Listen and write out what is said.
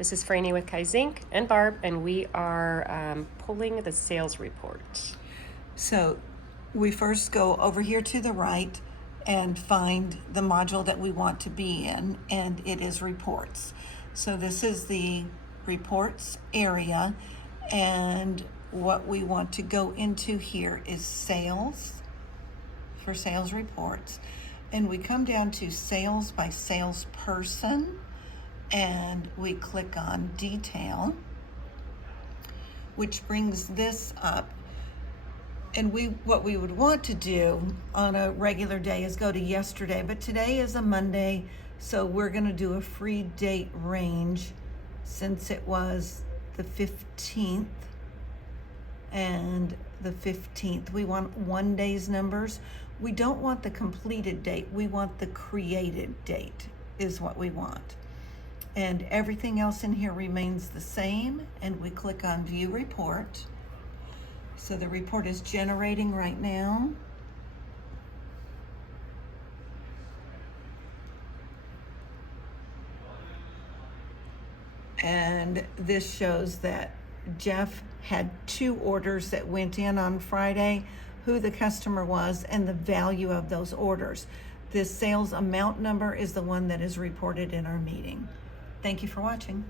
This is Franny with Kaizink and Barb, and we are pulling the sales report. So we first go over here to the right and find the module that we want to be in, and it is reports. So this is the reports area, and what we want to go into here is sales, for sales reports. And we come down to sales by salesperson, and we click on detail, which brings this up. And what we would want to do on a regular day is go to yesterday, but today is a Monday, so we're going to do a free date range since it was the 15th and the 15th. We want one day's numbers. We don't want the completed date. We want the created date is what we want. And everything else in here remains the same, and we click on view report. So the report is generating right now. And this shows that Jeff had 2 orders that went in on Friday, who the customer was, and the value of those orders. This sales amount number is the one that is reported in our meeting. Thank you for watching.